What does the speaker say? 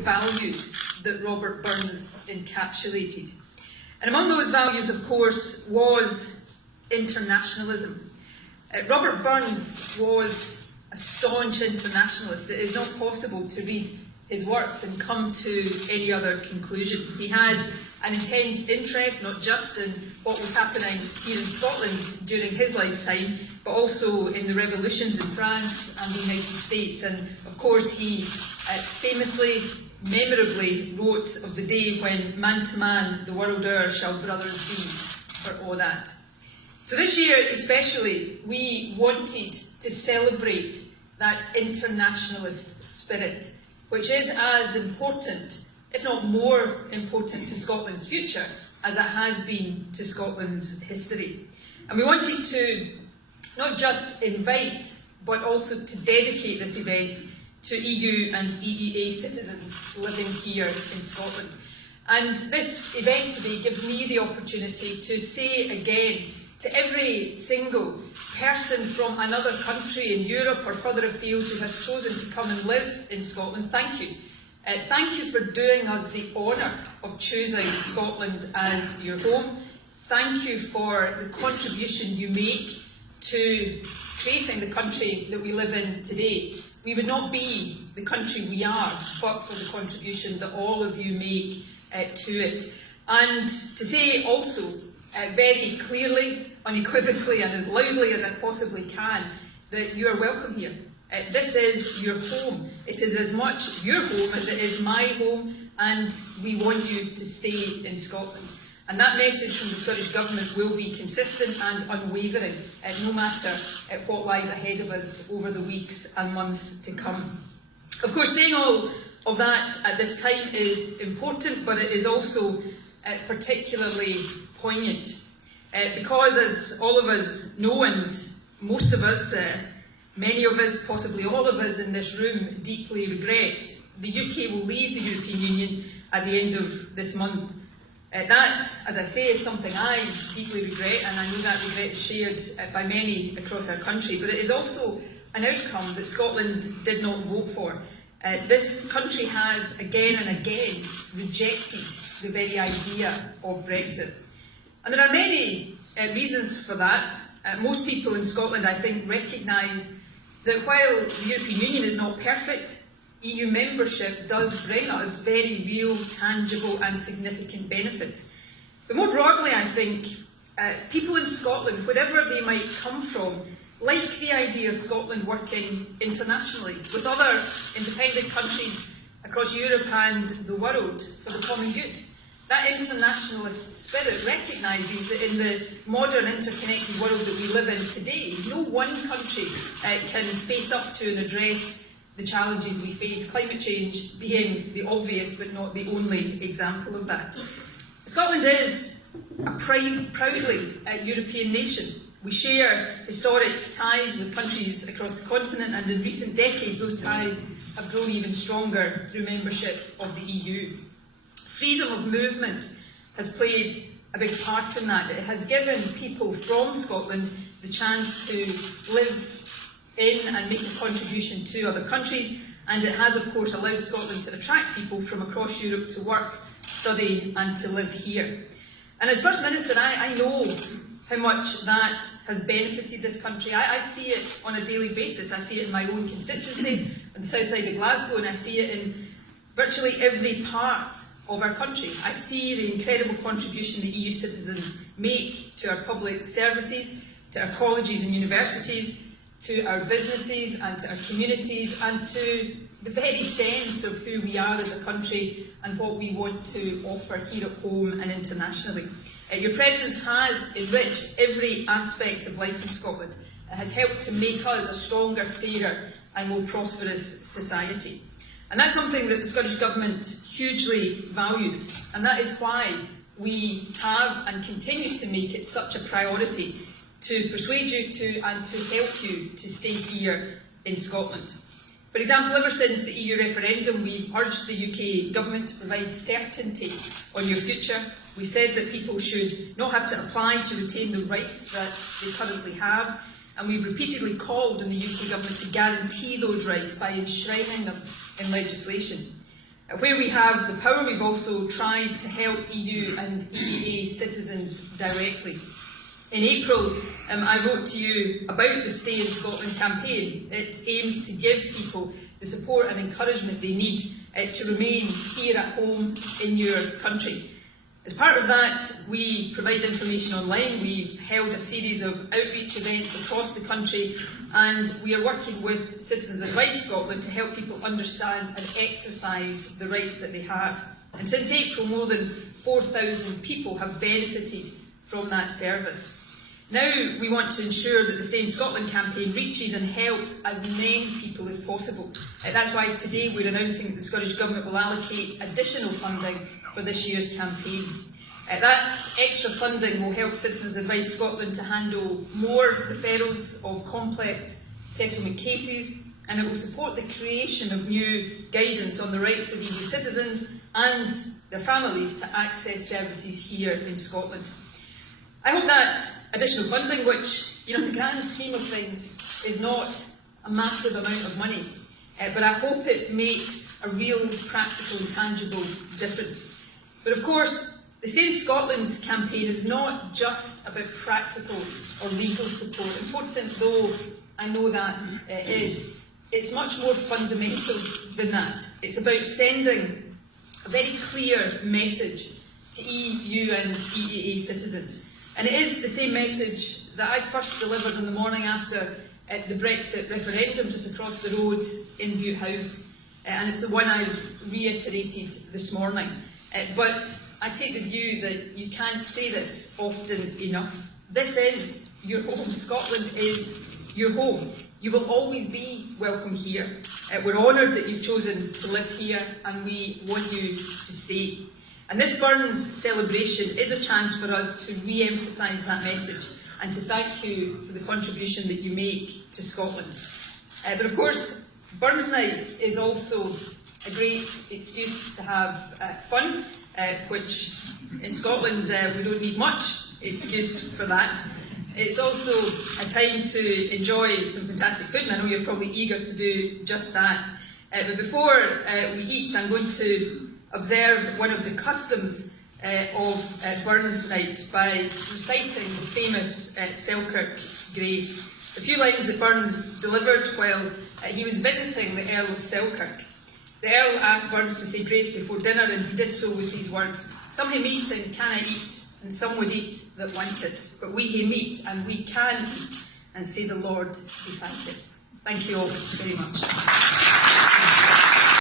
values that Robert Burns encapsulated. And among those values, of course, was internationalism. Robert Burns was a staunch internationalist. It is not possible to read his works and come to any other conclusion. He had an intense interest not just in what was happening here in Scotland during his lifetime, but also in the revolutions in France and the United States. And of course he famously, memorably wrote of the day when man to man the world o'er shall brothers be, for all that. So this year especially, we wanted to celebrate that internationalist spirit, which is as important, if not more important, to Scotland's future as it has been to Scotland's history. And we wanted to not just invite, but also to dedicate this event to EU and EEA citizens living here in Scotland. And this event today gives me the opportunity to say again to every single person from another country in Europe or further afield who has chosen to come and live in Scotland, thank you. Thank you for doing us the honour of choosing Scotland as your home. Thank you for the contribution you make to creating the country that we live in today. We would not be the country we are but for the contribution that all of you make to it. And to say also very clearly, unequivocally and as loudly as I possibly can, that you are welcome here. This is your home. It is as much your home as it is my home, and we want you to stay in Scotland. And that message from the Scottish Government will be consistent and unwavering, no matter what lies ahead of us over the weeks and months to come. Of course, saying all of that at this time is important, but it is also particularly poignant. Because, as all of us know, and most of us, many of us, possibly all of us in this room deeply regret, the UK will leave the European Union at the end of this month. That, as I say, is something I deeply regret, and I know that regret is shared by many across our country, but it is also an outcome that Scotland did not vote for. This country has again and again rejected the very idea of Brexit. And there are many reasons for that. Most people in Scotland, I think, recognise that while the European Union is not perfect, EU membership does bring us very real, tangible and significant benefits. But more broadly, I think, people in Scotland, wherever they might come from, like the idea of Scotland working internationally with other independent countries across Europe and the world for the common good. That internationalist spirit recognises that in the modern interconnected world that we live in today, no one country can face up to and address the challenges we face, climate change being the obvious but not the only example of that. Scotland is a proudly European nation. We share historic ties with countries across the continent, and in recent decades those ties have grown even stronger through membership of the EU. Freedom of movement has played a big part in that. It has given people from Scotland the chance to live in and make a contribution to other countries, and it has of course allowed Scotland to attract people from across Europe to work, study and to live here. And as First Minister, I know how much that has benefited this country. I see it on a daily basis. I see it in my own constituency on the south side of Glasgow, and I see it in virtually every part of our country. I see the incredible contribution that EU citizens make to our public services, to our colleges and universities, to our businesses and to our communities, and to the very sense of who we are as a country and what we want to offer here at home and internationally. Your presence has enriched every aspect of life in Scotland. It has helped to make us a stronger, fairer and more prosperous society. And that's something that the Scottish Government hugely values, and that is why we have and continue to make it such a priority to persuade you to and to help you to stay here in Scotland. For example, ever since the EU referendum, we've urged the UK Government to provide certainty on your future. We said that people should not have to apply to retain the rights that they currently have, and we've repeatedly called on the UK Government to guarantee those rights by enshrining them in legislation. Where we have the power, we've also tried to help EU and EEA citizens directly. In April, I wrote to you about the Stay in Scotland campaign. It aims to give people the support and encouragement they need to remain here at home in your country. As part of that, we provide information online. We've held a series of outreach events across the country, and we are working with Citizens Advice Scotland to help people understand and exercise the rights that they have. And since April, more than 4,000 people have benefited from that service. Now we want to ensure that the Stay in Scotland campaign reaches and helps as many people as possible. That's why today we're announcing that the Scottish Government will allocate additional funding for this year's campaign. That extra funding will help Citizens Advice Scotland to handle more referrals of complex settlement cases, and it will support the creation of new guidance on the rights of EU citizens and their families to access services here in Scotland. I hope that additional funding, which, in the grand scheme of things, is not a massive amount of money, but I hope it makes a real practical and tangible difference. But of course, the Stay in Scotland campaign is not just about practical or legal support. Important though I know that it is, it's much more fundamental than that. It's about sending a very clear message to EU and EEA citizens. And it is the same message that I first delivered on the morning after the Brexit referendum just across the road in Bute House, and it's the one I've reiterated this morning. But I take the view that you can't say this often enough. This is your home. Scotland is your home. You will always be welcome here. We're honoured that you've chosen to live here, and we want you to stay. And this Burns celebration is a chance for us to re-emphasise that message and to thank you for the contribution that you make to Scotland. But of course, Burns Night is also a great excuse to have fun, which in Scotland we don't need much excuse for that. It's also a time to enjoy some fantastic food, and I know you're probably eager to do just that. But before we eat, I'm going to observe one of the customs of Burns Night by reciting the famous Selkirk Grace. It's a few lines that Burns delivered while he was visiting the Earl of Selkirk. The Earl asked Burns to say grace before dinner, and he did so with these words: "Some hae meat and canna eat, and some would eat that want it. But we hae meat and we can eat, and say the Lord be thanked." Thank you all very much.